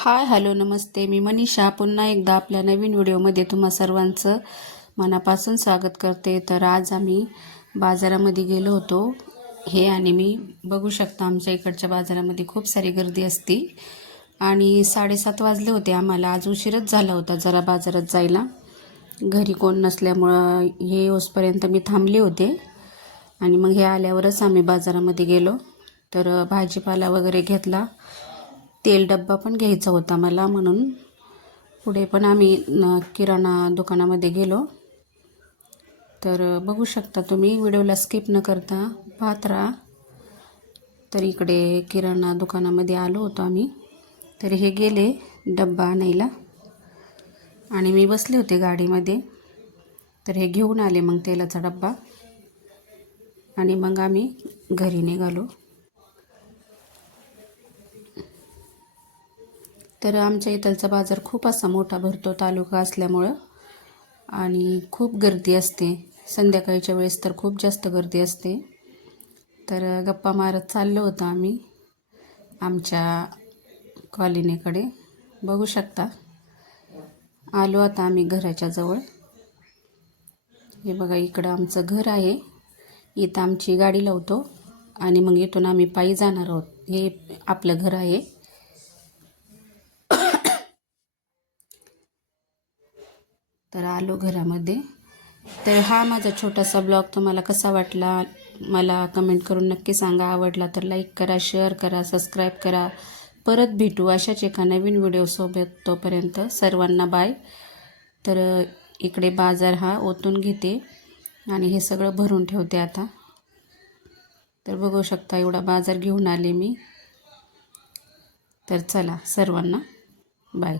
Hi hello नमस्ते. मी मनीषा. पुन्हा एकदा आपल्या नवीन व्हिडिओमध्ये तुम्हा सर्वांचं मनापासून स्वागत करते. तर आज आम्ही बाजारामध्ये गेलो होतो. हे आणि मी बघू शकता आमच्या इकडच्या बाजारामध्ये खूप सारी गर्दी असती. आणि साडेसात वाजले होते आम्हाला. आज उशीरच झाला होता जरा बाजारात जायला. घरी कोण नसल्यामुळं हे येऊसपर्यंत मी थांबले होते. आणि मग हे आल्यावरच आम्ही बाजारामध्ये गेलो. तर भाजीपाला वगैरे घेतला. तेल डब्बा पण घ्यायचा होता मला म्हणून. पुढे पण आम्ही किराणा दुकानामध्ये गेलो. तर बघू शकता तुम्ही व्हिडिओला स्किप न करता पाहत राहा. तर इकडे किराणा दुकानामध्ये आलो होतो आम्ही. तर हे गेले डब्बा आणायला. आणि मी बसले होते गाडीमध्ये. तर हे घेऊन आले मग तेलाचा डब्बा. आणि मग आम्ही घरी निघालो. तर आमच्या इथलचा बाजार खूप असा मोठा भरतो तालुका असल्यामुळं. आणि खूप गर्दी असते. संध्याकाळच्या वेळेस तर खूप जास्त गर्दी असते. तर गप्पा मारत चाललो होतो आम्ही आमच्या कॉलनीकडे. बघू शकता. आलो आता आम्ही घराच्या जवळ. हे बघा इकडं आमचं घर आहे. इथं आमची गाडी लावतो आणि मग इथून आम्ही पायी जाणार आहोत. हे आपलं घर आहे. तर आलो घरामध्ये. तर हा माझा छोटासा ब्लॉग तुम्हाला कसा वाटला मला कमेंट करून नक्की सांगा. आवडला तर लाईक करा शेअर करा सबस्क्राईब करा. परत भेटू अशाच एका नवीन व्हिडिओसोबत तोपर्यंत सर्वांना बाय तर इकडे बाजार हा ओतून घेते आणि हे सगळं भरून ठेवते आता. तर बघू शकता एवढा बाजार घेऊन आले मी. तर चला सर्वांना बाय